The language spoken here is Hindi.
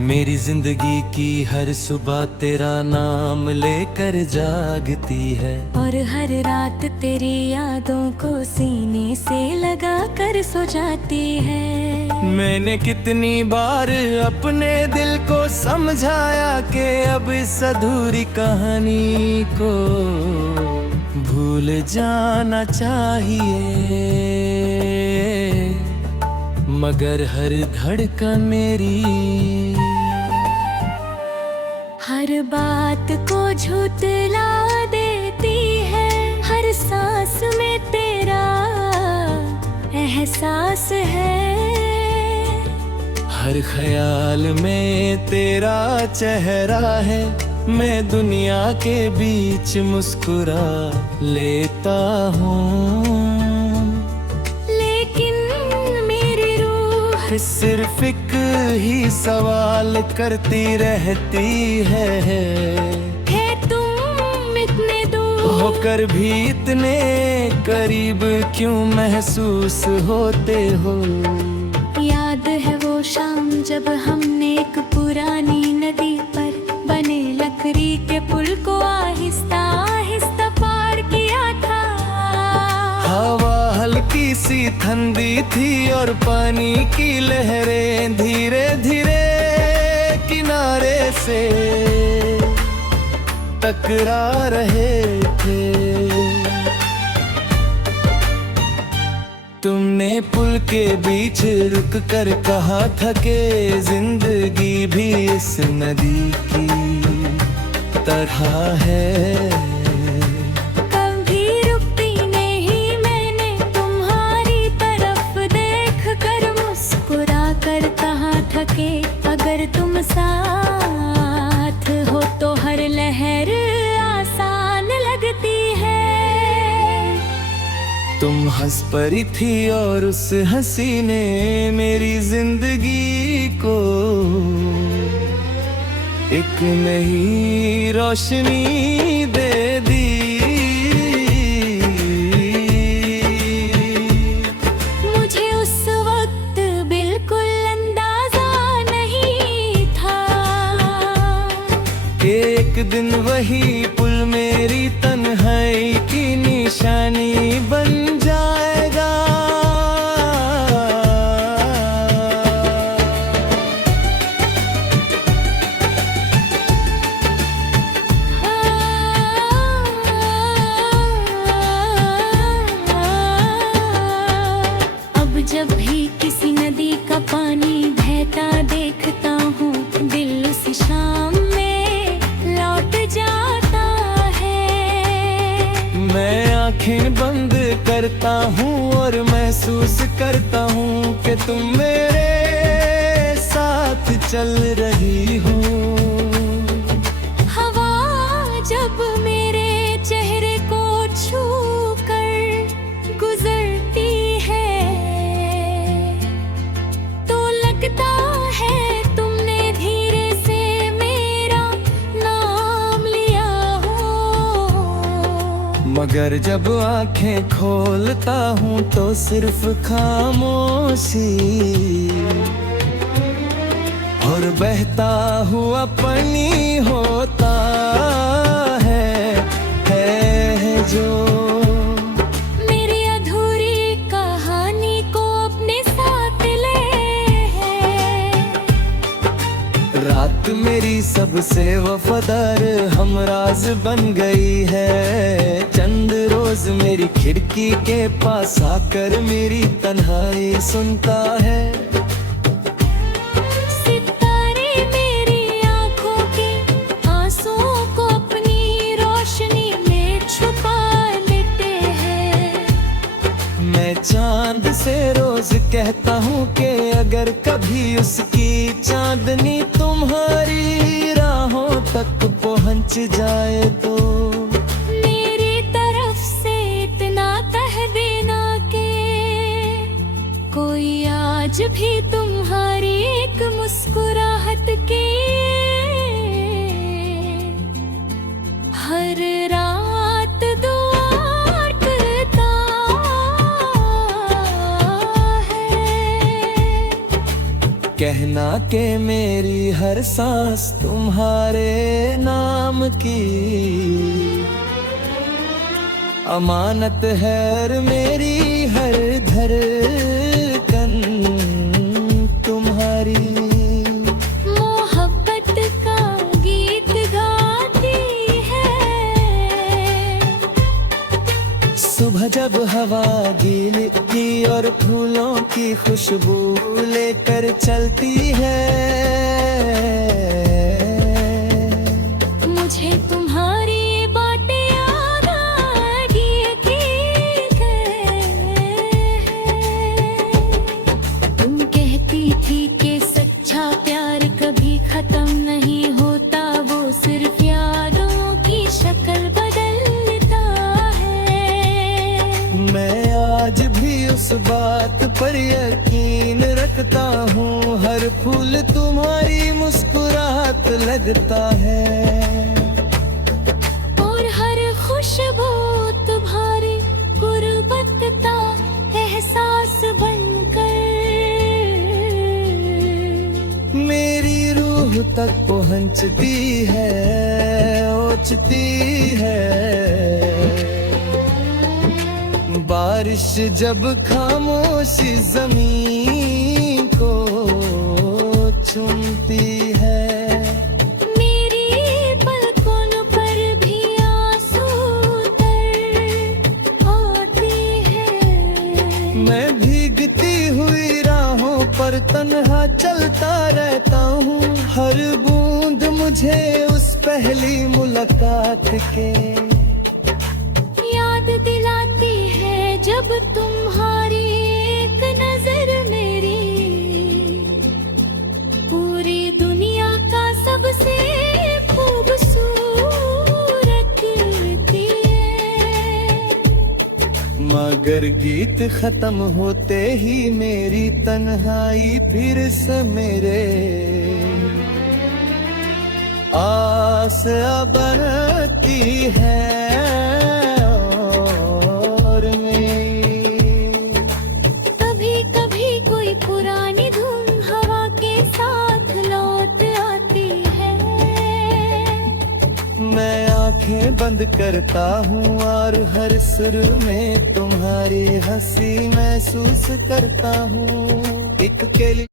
मेरी जिंदगी की हर सुबह तेरा नाम लेकर जागती है, और हर रात तेरी यादों को सीने से लगा कर सो जाती है। मैंने कितनी बार अपने दिल को समझाया कि अब इस अधूरी कहानी को भूल जाना चाहिए, मगर हर धड़कन मेरी हर बात को झुठला देती है। हर सांस में तेरा एहसास है, हर ख्याल में तेरा चेहरा है। मैं दुनिया के बीच मुस्कुरा लेता हूँ, सिर्फ एक ही सवाल करती रहती है तुम इतने दूर होकर भी इतने करीब क्यों महसूस होते हो। याद है वो शाम जब हमने एक पुरानी नदी पर बने लकड़ी के पुल को आहिस्ता आहिस्ता पार किया था। हवा हल्की सी ठंडी थी और पानी की लहरें धीरे धीरे किनारे से टकरा रहे थे। तुमने पुल के बीच रुक कर कहा था कि जिंदगी भी इस नदी की तरह है। अगर तुम साथ हो तो हर लहर आसान लगती है। तुम हंस पड़ी थी और उस हंसी ने मेरी जिंदगी को एक नई रोशनी दे दी। एक दिन वही पुल मेरी तन्हाई की निशानी बन जाएगा। अब जब भी किसी नदी का पानी बहता देखता हूँ, दिल उसी शाम मैं आँखें बंद करता हूँ और महसूस करता हूँ कि तुम मेरे साथ चल रही हो। हवा जब मेरे चेहरे को छू कर गुजरती है तो लगता है तुमने धीरे से मेरा नाम लिया हो। मगर जब आंखें खोलता हूँ तो सिर्फ खामोशी और बहता हुआ पानी होता है जो मेरी अधूरी कहानी को अपने साथ ले है। रात मेरी सबसे वफादार हमराज बन गई है। चंद रोज मेरी खिड़की के पास आकर मेरी तन्हाई सुनता है। सितारे मेरी आंखों के आंसुओं को अपनी रोशनी में छुपा लेते हैं। मैं चांद से रोज कहता हूँ कि अगर कभी उसकी चांदनी तुम्हारी राहों तक पहुँच जाए तो मेरी तरफ से इतना कह देना कि कोई आज भी तुम्हारी एक मुस्कुराहट के हर रात दुआ करता है। कहना के मेरी हर सांस तुम्हारे नाम की अमानत है और मेरी हर धड़कन तुम्हारी। मोहब्बत का गीत गाती है, सुबह जब हवा गीली की और फूलों की खुशबू लेकर चलती है, मुझे तुम्हारी बातें याद आती है। तुम कहती थी कि सच्चा प्यार कभी खत्म नहीं होता, वो सिर्फ यादों की शक्ल बदलता है। मैं आज भी उस बात पर यकीन रखता हूँ, हर फूल तुम्हारी मुस्कुराहट लगता है और हर खुशबू तुम्हारी गुर्बत का एहसास बनकर मेरी रूह तक पहुँचती है, ओचती है। बारिश जब खामोशी जमीन को चुमती है, मेरी पलकों पर भी आंसू तर आती है। मैं भीगती हुई राहों पर तन्हा चलता रहता हूँ, हर बूंद मुझे उस पहली मुलाकात के याद दिलाती है। जब तुम्हारी एक नजर मेरी पूरी दुनिया का सबसे खूबसूरत लगती है। मगर गीत खत्म होते ही मेरी तन्हाई फिर से मेरे आस बनती है। और मेरी कभी कभी कोई पुरानी धुन हवा के साथ लौट आती है। मैं आंखें बंद करता हूँ और हर सुर में तुम्हारी हंसी महसूस करता हूँ। एक के लिए